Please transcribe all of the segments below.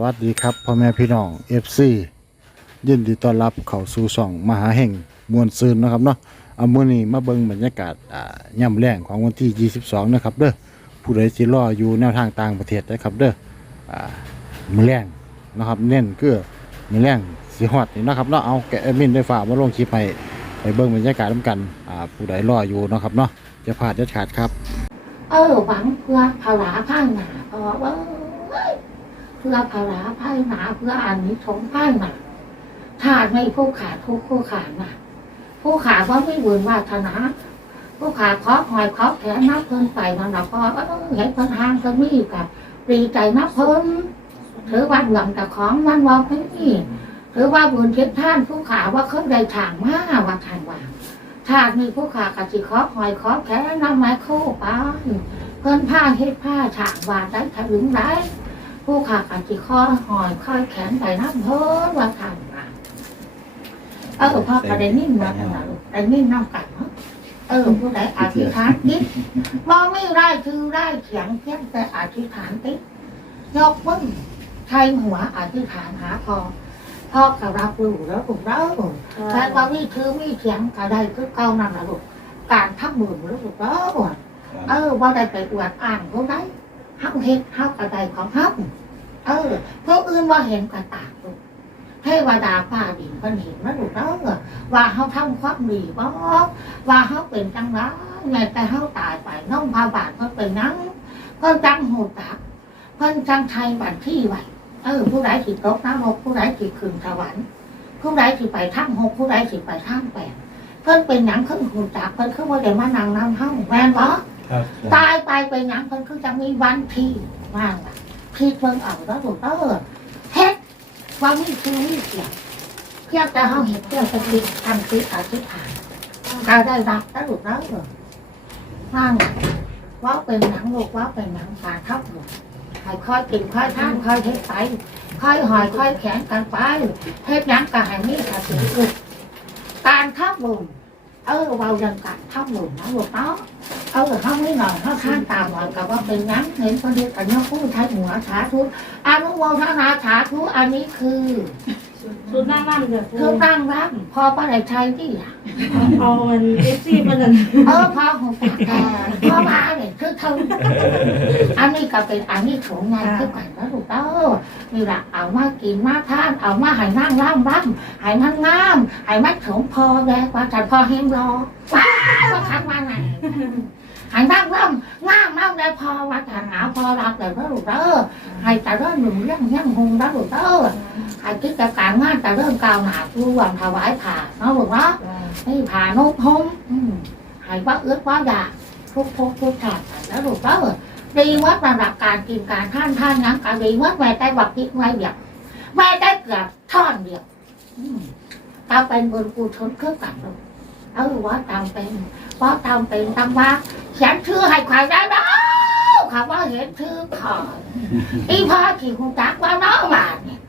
สวัสดีครับพ่อแม่พี่น้อง FC ยินดีต้อนรับเข้าสู่ช่องมหาแห่งมวลซืนนะครับเนาะเอามื้อนี้มาเบิ่งบรรยากาศอ่าย่ำแรงของวันที่ 22 นะครับเด้อผู้ใดสิรออยู่แนวทางต่างประเทศนะครับเด้ออ่ามื้อแรงนะครับเน้นคือมื้อแรงสิฮอดนี่นะครับเนาะเอาแกะแอดมินได้ฝากมาลงคลิปให้ไปเบิ่งบรรยากาศนํกันอ่าผู้ใดรออยู่นะครับเนาะจะพลาดเด็ดขาดครับ เออหวังเพื่อภาวะภายหนาเพราะว่าเอ้ย พื่อภาวะภายหนาเพื่ออันนี้ชงภายหนาถ้าไม่ผู้ขาทุกผู้ขาหนาผู้ขาเพราไม่บุญวาสนาผู้ขาเคาะหอยเคาะแขนนับเพิ่นไปมันเราก็เออเห็นเพิ่นทางเพิ่นมีกับดีใจนับเพิ่นถือว่าหลังจากของวันวอเพิ่นนี่ถือว่าบุญเช็ดท่านผู้ขาว่าเขาได้ทางมาว่าทางว่าชาตินี้ผู้ขากะสิขอหอยขอแขนน้ำไม้โคไปเพิ่นผ้าเฮ็ดผ้าฉากวาดได้ถลึงได้ ผู้ขากะสิขอหอยค่อแขนไปน้ำเพิ่นว่าทางว่าเออพ่อก็ได้นิ่มมาขนาดได้นิ่มน้ำกันเออผู้ใดอธิษฐานนิดมองไม่ได้คือได้เขียงเพียงแต่อธิษฐานติยกมือใช้หัวอธิษฐานหาพอพ่อก็รับรู้แล้วผมรับใช่ว่ามีคือมีเสียงก็ได้คือเก่านั่นแหละลูกการทับมือลูกเออเออว่าได้ไปอวดอ่านเขาได้ เฮาเฮ็ดเฮากระไดของเฮาเออพวกอื่นว่าเห็นกระตากลูกเทวดาฟ้าดินเพิ่นเห็นนะลูกเออว่าเฮาทำความดีบ่ว่าเฮาเป็นจังไรแม้แต่เฮาตายไปน้องพาบาทเพิ่นเป็นนังเพิ่นจังหูตักเพิ่นจังไทยบันที่ไว้เออ ผู้ใดสิตกนรกผู้ใดสิขึ้นสวรรค์ผู้ใดสิไปทั้งหกผู้ใดสิไปทั้งแปดเพิ่นเป็นหยังเพิ่นหูจักเพิ่นคือว่าได้มานางนำเฮาแม่นบ่ ตายไปเป็นหยังเพิ่นคือจะมีวันที่ว่างล่ะคิดเบิ่งเอาแล้วถูกเออเฮ็ดว่ามีคือมีเสียงเพียงแต่เฮาเห็นเพียงแต่คิดทำคิดอธิษฐานก็ได้รับแล้วถูกแล้วเออว่างว่าเป็นหนังลูกว่าเป็นหนังฝาทับลูกให้ค่อยกินค่อยท่านค่อยเฮ็ดไปค่อยหอยค่อยแขนกันไปเฮ็ดหยังก็ให้มีสติอึดการทับบุญเออเบายังการทับบุญนะลูก เนาะเออเขาไม่หน่อยเขาข้างตามหน่อยกับว่าเป็นหยังเห็นคนเดียวกันเนี่ยผู้ใช้หัวสาธุอนุโมทนาสาธุอันนี้คือชุดนั่งนั่งเดี๋ยวเครื่องตั้งรับพอป้าไหนใช้ที่อะเอามันเอฟซีมันนั่นเออพอของปากแกพ่อมาเนี่ยคือเท่าอันนี้ก็เป็นอันนี้โฉมงานคือกันนะลูกเออนี่ละเอามากินมาทาน เอามาให้นั่งร่ำร่ำให้มันงามให้มันสมพอแล้ว่าฉันพอเห็นรอว้าวว่าคันมาไง ให้นั่งร่ำงามมากแล้พอว่าฉันหาพอรับแล้วนะลูกเด้อให้แต่เริ่มหนุ่มเรื่องยั่งหงนะลูกเด้อให้กิจการงานแต่เริ่มกาวหนาผู้วันถวายผ่าเนาะลูกเนาะนี่ผ่านุพงอืมให้ว่าเอื้อว่าอยากทุกทุกทุกชาติแล้วลูกเด้อดีวัดระดับการกินการท่านท่านนั้นการดีวัดแม่ได้บักพิกไว้เดียวแม่ได้เกือบท่อนเดียวอืมตาเป็นบนกูชนเครื่องกันลง เออว่าตามเป็นว่าตามเป็นตามว่าเขียนชื่อให้ใครได้แล้วค่ะว่าเห็นชื่อขออีพ่อขี่หูจักว่าน้องบาทเนี่ย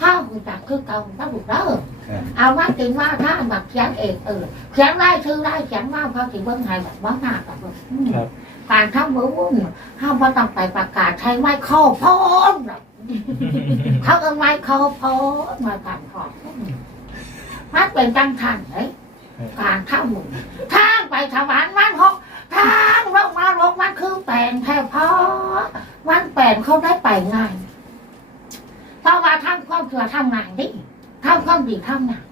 พ่อหูจักคือเก่าต้องบุกเด้อครับเอาว่ากินว่าท่านแบบเขียนเองเออเขียนได้ชื่อได้เขียนว่าพอขี่เบิ้งให้แบบว่าหน้าแบบว่าอืมครับการทำบุญห้ามว่าต้องไปประกาศใช้ไม้ข้อพ้นหรอกเขาเอาไม้ข้อพ้นมาผ่านขอบมันเป็นจังทันเลย การทำบุญทางไปถวายมันหกทางลงมาลงมันคือแปลงแค่พอมันแปลงเขาได้ไปง่ายเพราะว่าทำความเชื่อทำงานดิทำความดีทำงาน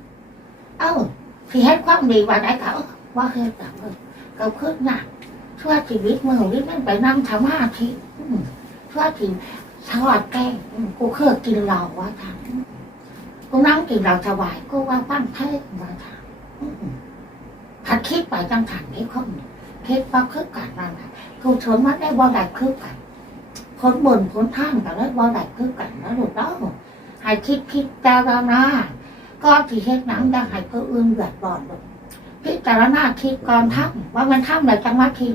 เออที่ให้ความดีว่าได้ก็เออว่าเฮ็ดแบบเออก็ขึ้นหนักชั่วชีวิตมือวิมันไปนั่งทำมาทีชั่วชีวิตทอดแกงกูเคยกินเหล้าว่าทำกูนั่งกินเหล้าถวายกูว่าปั้งเทศว่าทำอื มถ้าคิดไปจังถันนี้คนคิดว่าคือกันนั่นแหละกูชนมันได้บ่ได้คือกันคนบ่นคนท่านกันได้บ่ได้คือกันนะลูกเนาะให้คิดคิดจารณาก็ที่เฮ็ดหนังได้ให้ผู้อื่นเดือดร้อนลูกพิจารณาคิดก่อนทำว่ามันทำอะไรจังว่าคิด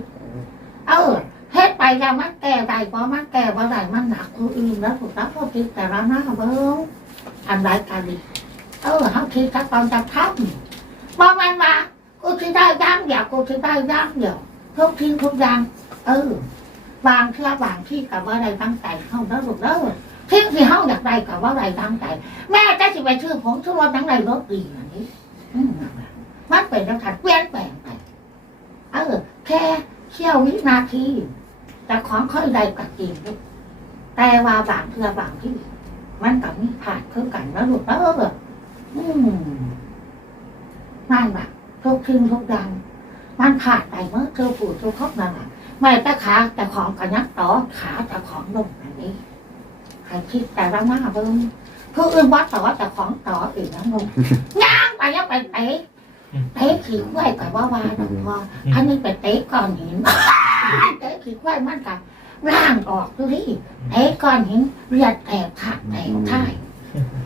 เออเฮ็ดไปแล้วมันแก่ได้เพราะมันแก่ว่ได้มันหนักผู้อื่นแล้วถูกต้องเขาคิดแต่ละหน้าเบิ้งอันใดกันดีเออเขาคิดถ้าตอนจะทำ ว่ามันมากูคิได้ย่างเดียวกูคิได้ย่างเดียวทุกทิ้งทุกอย่าง เออบางเทื่อบางที่กับว่าได้ตั้งใจเข้าแล้วถูกเด้อทิ้งที่เฮาอยากได้กับว่าไรตั้งใจแม่จะสิไปชื่อผมชื่อรถทั้งไรรถดีอย่างนี้มันเป็นจังสันเปลี่ยนแปลงไปเออแค่เชี่ยววินาทีแต่ของค่อยใดกับจริงแต่ว่าบางเทือบางที่ มันกับมีผ่านคือกันแล้วลูกเอออืม นั่นแหละทุกทิ้งทุกดังมันผ่านไปเมื่อเธอปู่เธอครอบนั่นแหละไม่แต่ขาแต่ของกันยักต่อขาแต่ของลงอันนี้ให้คิดแต่ละหน้าเบิ้งผู้อื่นวัดต่อแต่ของต่ออีกนะลงย่างไปยังไปเตะเตะขี้ไข่กับว่าว่าดอกพออันนี้ไปเตะก้อนหินเตะขี้ไข่มันกับร่างออกดูดิเตะก้อนหินเลือดแตกขาดแตกท้าย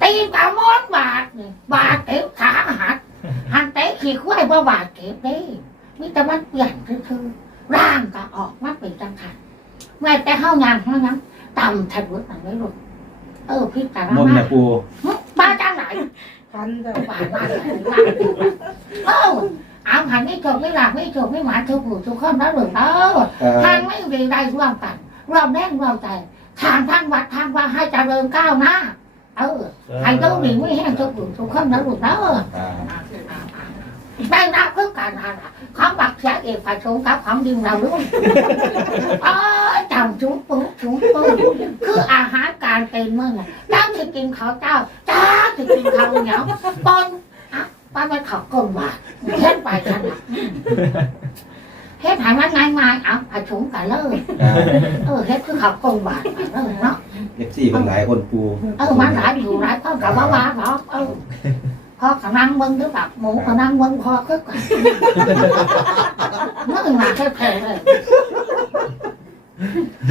ตีนกับม้อนบาดนี่บาดเตะขาหัก หันเตะขี้ไข่ว่าบาดเก็บได้มีแต่มันเปลี่ยนคือคือร่างก็ออกมาเป็นจังคันแม่แต่เฮายางเฮายังต่ำทัดวุฒิอันนี้ลูกเออพี่แต่ละนมมาเนี่ยปูบ้าจังไหนฟันแบบบ้าบ้าบ้าเออเอาหันไม่จบไม่หลักไม่จบไม่หมาทุกผู้ทุกคนแล้วหรือเออทางไม่ดีได้ร่วมกันร่วมแรงร่วมใจทางทางวัดทางว่าให้เจริญก้าวหน้า เออให้ต้องหนีไม่แห้งทุกผู้ทุกคนแล้วหรือเออได้รับเพื่อการอะไรของบักเสียเอกผสมกับของดินเราด้วยเออจำชุบปุ๊บชุบปุ๊บคืออาหารการเป็นเมื่อไงจ้าจะกินข้าวเจ้าจ้าจะกินข้าวเหนียวปนอะป้าไม่ขอกลมว่าเฮ็ดไปขนาด เฮ็ดหายมันง่ายง่ายๆเอาผสมกันเลย เออเฮ็ดคือข้าวกลมบาทไปเลยเนาะ เอฟซีคนหลายคนปูเออมันหลายอยู่หลายคนกับว่าว่าเนาะเออพอขนังเบิ้งหรือแบบหมูขนังเบิ้งพอก็กันมื่อมาแค่แค่เลย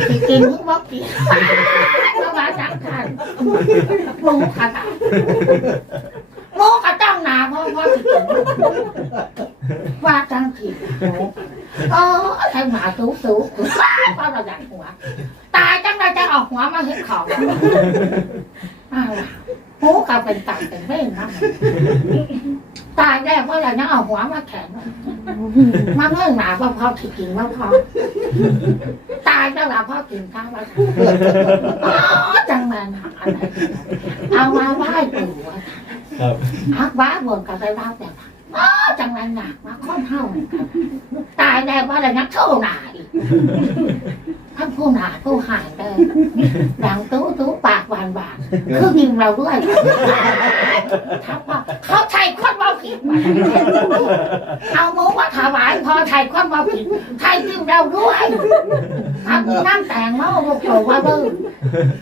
สิกินมึงบอกกินก็มาจังกันหมูขนาดหมูกระจ้องหนาพ่อพ่อสิกิน ว่าจังสิหมูเออใครหมาสูสูคือป้าป้าเราอยากหัว ตายจังเลยจะเออกหัวมาเห็นของอ้าวล่ะหมูกับเป็นตังเป็นเว้นนะตายแรกว่าอย่างนี้เอาหัวมาแข็งมาเมื่อหนาว่าพอถิกินว่าพอตายแล้วล่ะพ่อกินข้าวแล้วอ๋อจังมันอะไรเอามาไหว้ปู่อะครับฮักบ้าบนกับไปบ้าแต่อ๋อ จังมันหนักมาค่อนเท่าเหมือนกันตายแล้วว่าอย่างนี้โชว์หนาอีกท่านผู้หนาผู้หายเลยดังตู้ตู้ปากหวานหวานคือยิงเราด้วยทับว่าเขาใช้คนว่าผิดมาเอาหมูมาถวายพอใช้คนว่าผิดใช้ยิงเราด้วยทำน้ำแต่งเมาลูกโผล่ว่าเด้อ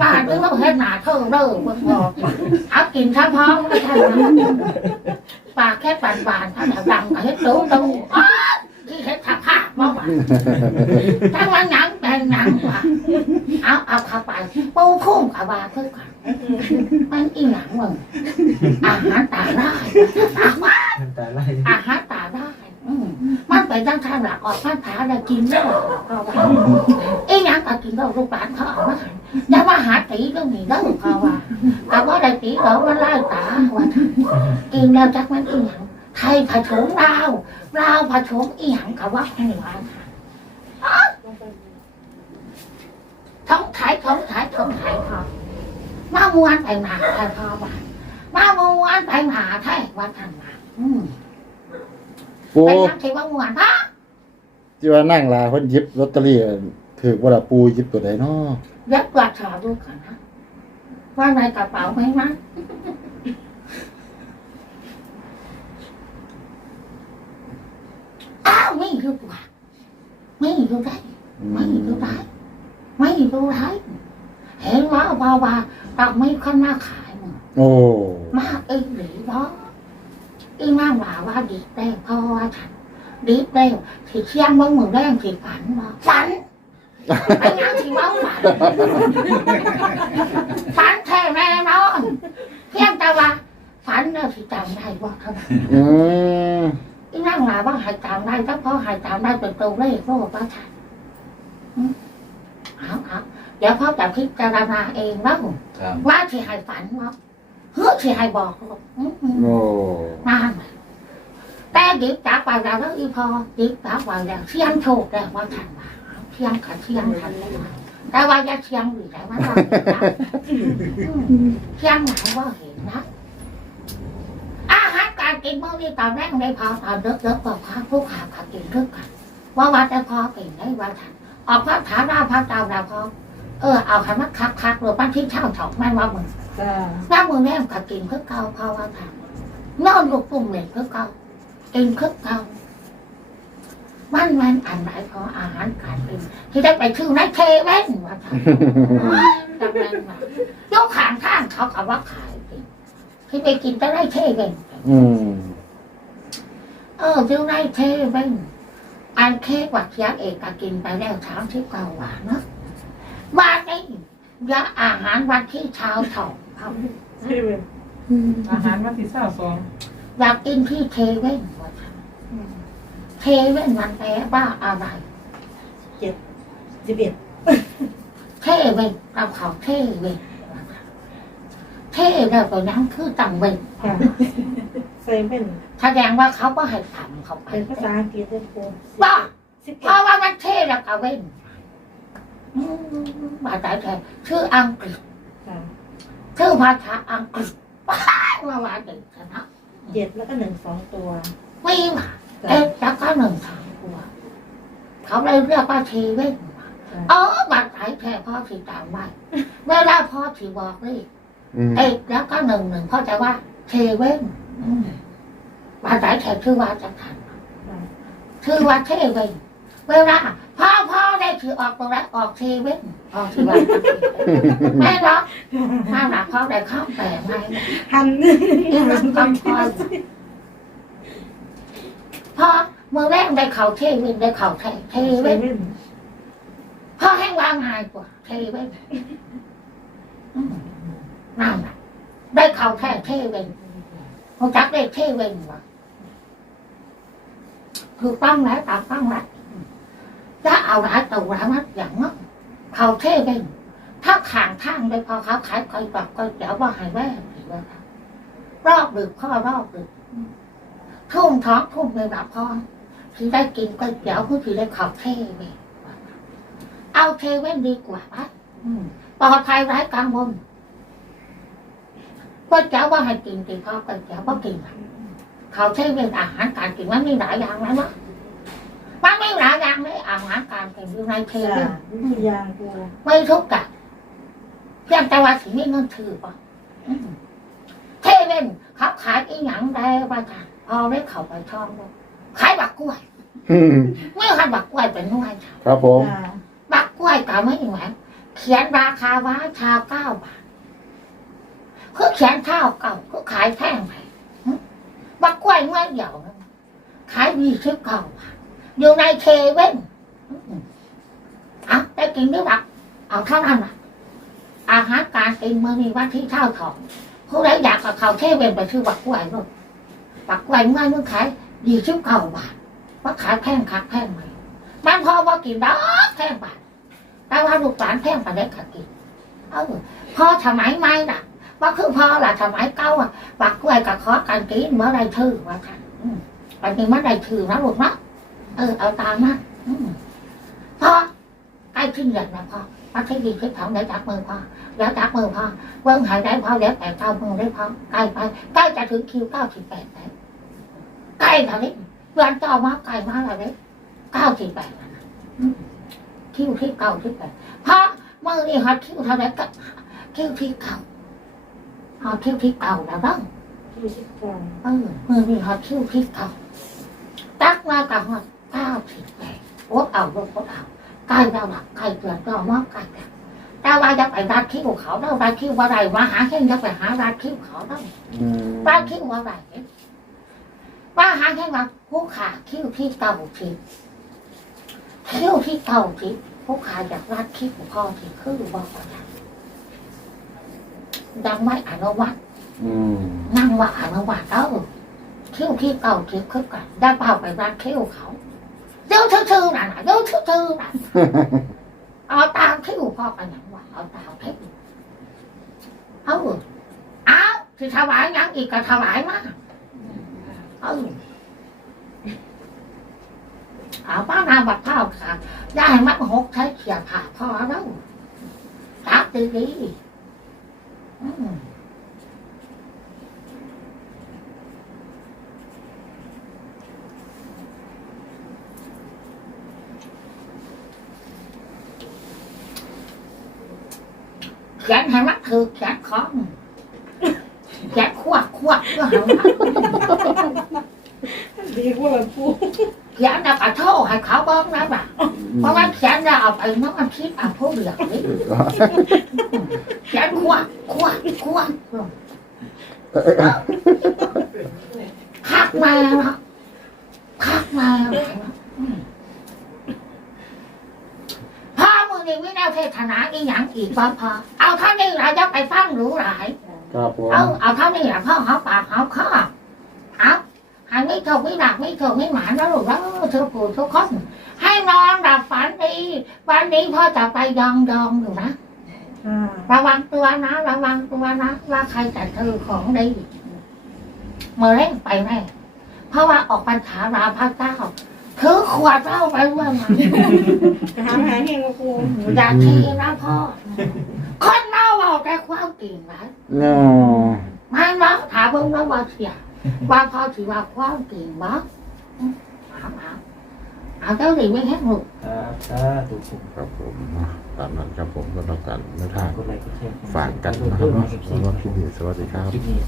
ป่านนี้เราเห็นหนาเธอเด้อมื่อบอกเอากินเฉพาะไม่ใช่ แค่ปานปานถ้าแต่ดังก็เห็นตู้ตู้อ้าวที่เห็นทับผ้ามาหวาถ้ามันหนังแต่งหนังว่ะเอาเอาเข้าไปปูคุ้มกับบาคือกันมันอีหนังมึงอาหารตาได้อาหารตาไล่อาหารตาได้มันไปตั้งทางหลักออกข้างขาได้กินแล้วก็ว่าอีหยังก็กินแล้วลูกหลานเขาเออย่ามาหาตีเรื่องนี้แล้วเขาว่าแต่ว่า ได้ตีเรามันไล่ตาว่ากินแล้วจักมันอีหยังไทยผสมลาวลาวผสมอีหยังกับว่าหัวท้องถ่ายท้องถ่ายท้องถ่ายพอมามวนไปหนาแท้พอว่ามามวนไปหนาแท้ว่าทำมาอืมปูเป็นนักเทวมวนพระที่ว่านั่งลาเพิ่นหยิบลอตเตอรี่ถือว่าละปูหยิบตัวใดเนาะยัดกวาดฉาดูกันนะ ว่าในกระเป๋าไหมนะอ้าวไม่รู้ว่าไม่รู้ได้ไม่รู้ได้ไม่รู้ได้เห็นว่าว่าว่าต้องไม่คนมาขายมึงโอ้มากเองหรือบ่อีนั่งว่าว่าดีได้เพราะว่าฉันดีได้สิเชียงเมื่อมือแรงสิฝันบ่ฝัน ไอ้ยังสิเว่าฝันฝันแท้แน่นอนเพียงแต่ว่าฝันเราสิจำได้ว่าเท่านั้นอืมอีนั่งว่าว่าใหายจำได้ก็เพราะใหายจำได้เป็นตัวเลขโลกว่าฉันอืมเอาเอาเดี๋ยวพ่อจะพิจารณาเองแล้วครับว่าที่ให้ฝันว่าเฮ้ยที่ให้บอกลูกอืมอืม โอ้นานไหมแต่ดิบจับไปแล้วแล้วอีพอดิบจับไปแล้วเที่ยงโชคแล้วว่าฉันว่าเที่ยงขันเที่ยงขันเลยว่าแต่ว่าจะเชียงหรือแต่ว่าเราเห็นนะเชียงหมายว่าเห็นนะอาหารการกินเมื่อนี้ตอนแรกไม่พอตอนเลิกเลิกก็พาผู้ขาขากินเรื่องกันว่าว่าจะพอกินได้ว่าทันออกพระถามราพระเจ้าเราพอเออเอาคำว่าคักคักหรือบ้านที่เช่าถอกแม่นว่ามึงจ้าถ้ามึงแม่งก็กินเพื่อเก่าพราะว่าทำนอนลูกปุ่มเหล็กเพื่อเก่ากินเพื่อเก่า มันมันอันไหนพออาหารการกินที่ได้ไปชื่อในเทเว่นว่าทำจำเป็นมายกขางข้างเขากับว่าขายกินที่ไปกินแต่ในเทเว่นอืมเออดูในเทเว่นอันเค้กวัดยักษ์เอกก็กินไปแล้วเช้าที่เก่าหวานเนาะวันนี้ยาอาหารวันที่เช้าถองเขาใช่ไหมอาหารวันที่สาสองอยากกินที่เทเว่นว่าทำอืม เทเว่นมันแปลว่าอะไรสิบเอ็ดเทเว่นเราเขาเทเว่นว่าทำเทแล้วก็ยังคือตังเว่นค่ะเซเว่นแสดงว่าเขาก็ให้ทำเขาไปเป็นภาษาอังกฤษด้วยปูว่าสิบเพเอ็ดราะว่ามันเทแล้วก็เว่นอืมมาจากแทนชื่ออังกฤษค่ะชื่อภาษาอังกฤษว้าวว่าว่าเด็กนะเจ็ดแล้วก็หนึ่งสองตัวไม่มาจ้า เอ๊ะแล้วก็หนึ่งสามตัวเขาเลยเรียกว่าเทเว่นเออบัตรไหนแค่พ่อสีตามไว้เวลาพ่อสีบอกเลยอืมเอ้ยแล้วก็หนึ่งหนึ่งพ่อจะว่าเทเว่นอืมบัตรไหนแค่ชื่อว่าจะทันชื่อว่าเทเว่นเวลาพ่อพ่อได้ถือออกตรงไหนออกเทเว่นออกที่ว่าจะทันแม่หรอกแม่หลักพ่อได้ข้ามแต่ไม่หันที่มันกำพอ พ่อเมื่อแรกได้เข่าเทว่นได้เข่าเทเทว่นพ่อให้วางหายกว่าเทว่นนั่นน่ะได้เข่าแท้เทว่นเขาจักได้เทว่นวะถูกต้งแล้วตามต้งแล้วจะเอาหลายตัวหลายมัดอย่างนั้นเขาเทเว่นถ้าขางทางเลยพอเขาขายไก่แบบก็เดี๋ยวว่าหายแว่อีกแล้วครับรอบดึกพ่อรอบดึก ทุ่มท้องทุ่มเลยแบบพ่อที่ได้กินก๋วยเตี๋ยวคือที่ได้เขาเทเว่นเอาเทเว่นดีกว่าปะอืมปลอดภัยไร้กังวลก๋วยเตี๋ยวว่าให้กินกินข้าวก๋วยเตี๋ยวว่ากินอะเขาเทเว่นอาหารการกินมันมีหลายอย่างแล้วเนาะมันไม่หลายอย่างเลยอาหารการกินอยู่ในเทจ้าเว่นวิทยาปูไม่ทุกกันเพียงแต่ว่าถึงไม่เงินถือป่ะอืมเทเว่นเขาขายอีหยังได้ป่ะจ๊ะ พอได้เขาไปช่องด้วยขายบักกล้วยอืมไม่ขายบักกล้วยเป็นหน่วยจ้ะครับผมจ้าบักกล้วยก็ไม่เหมือนเขียนราคาไว้ชาวเก้าบาทคือเขียนเท่าเก่าคือขายแพงไปหึบักกล้วยเมื่อเดียวนะขายดีชื่อเก่าบาทอยู่ในเทเว่นอืมเอาได้กินด้วยบักเอาเท่านั้นนะอาหารการกินเมื่อมีวันที่เท่าทองผู้ใดอยากกับเขาเทเว่นไปชื่อบักกล้วยนู่น บักกล้วยเมื่อมึงขายดีชื่อเก่าบาทว่าขายแพงคักแพงไหมมันพอว่ากินได้แพงบาทแต่ว่าลูกหลานแพงไปได้ขัดกินเออพ่อสมัยใหม่ล่ะว่าคือพ่อล่ะสมัยเก่าอะปักกล้วยกับขอการกินเมื่อไรถือว่าค่ะอันนี้เมื่อไรถือนะลูกนะเออเอาตามนะอืมพ่อใกล้ขึ้นอย่างนะพ่อ มาที่ดีขึ้นเขาได้จับมือพ่อแล้วจับมือพ่อเบิ้งหายได้พ่อแล้วแต่เก้ามือได้พ่อใกล้ไปใกล้จะถึงคิวเก้าสิบแปดแล้วใกล้แล้วนี่เพื่อนเจ้ามาใกล้มาแล้วเนี่ยเก้าสิบแปดแล้วนะอืมคิวที่เก่าที่แปดเพราะเมื่อนี่ฮอตคิวเท่านั้นกับคิวที่เก่าฮอตคิวที่เก่าแล้วบ้างที่สิบสองเออเมื่อนี่ฮอตคิวที่เก่าตักมากับฮอตเก้าสิบแปดโอ๊ตเอาลูกโอ๊ตเอา ใกล้เราหลักใกล้เกินก็มากใกล้กันแต่ว่าจะไปรัดคิวเขาแล้วรัดคิวว่าไรมาหาเช่นจะไปหารัดคิวเขาแล้วรัดคิวว่าไรว่าหาเช่นว่าผู้ขาคิวที่เก่าสิคิวที่เก่าสิผู้ขายจากรัดคิดของพ่อทีคือบอกว่าดังไม่อนุวัตนั่งว่าอนุวัตเออคิ้วที่เก่าคิ้วขึ้นกันได้เปล่าไปรัดคิ้วเขา เดี๋ยวชื่อๆน่ะเดี๋ยวชื่อๆน่ะเอาตามคิ้วพ่อกันอย่างว่าเอาตามคิ้วเอาเอาที่ถวายยังอีกก็ถวายมาเออเอาป้านาบัดเท่าค่ะได้มัดหกใช้เขี่ยผ่าพ่อแล้วรักดีๆอืม เขียนให้มันถือเขียนของเขียนขวดขวดก็หามันดีกว่าปูเขียนแล้วก็โทษให้เขาเบิ้งนะบ่ะเพราะว่าเขียนแล้วเอาไปน้องคิดอะผู้เดียวนี่เขียนขวดขวดขวดพักมาแล้วเนาะพักมาแล้วเนาะอืมพ่อมือนี้วินาเทศนาอีหยังอีกบ่พอเอาเท่านี้เราจะไปฟังรู้หลาย ครับผมเอาเอาเท่านี้แหละพ่อเขาปากเขาข้อเอาให้ไม่ถูกไม่หนักไม่ถูกไม่หมานแล้วลูกแล้วเธอปู่ทุกคนให้นอนหลับฝันดี วันนี้พ่อจะไปยองยองอยู่นะอ่าระวังตัวนะระวังตัวนะว่าใครจะถือของดีเมื่อเร่งไปแน่เพราะว่าออกปัญหาราพระเจ้า ถือขวดเหล้าไปด้วยมาหาหาเฮงกับปูอย่าทีนะพ่อ คนเมาเอาแต่ความจริงนะเนาะไม่มาถามเพิ่งว่าว่าเสียว่าพอถือว่าความจริงบ่ถามเอาเอาเจ้าดีไม่แห้งหรอกครับสาธุผมครับผมตามนั้นครับผมก็ต้องการในทางกดไลค์กดแชร์ฝากกันนะครับเนาะสำหรับคลิปนี้สวัสดีครับคลิปนี้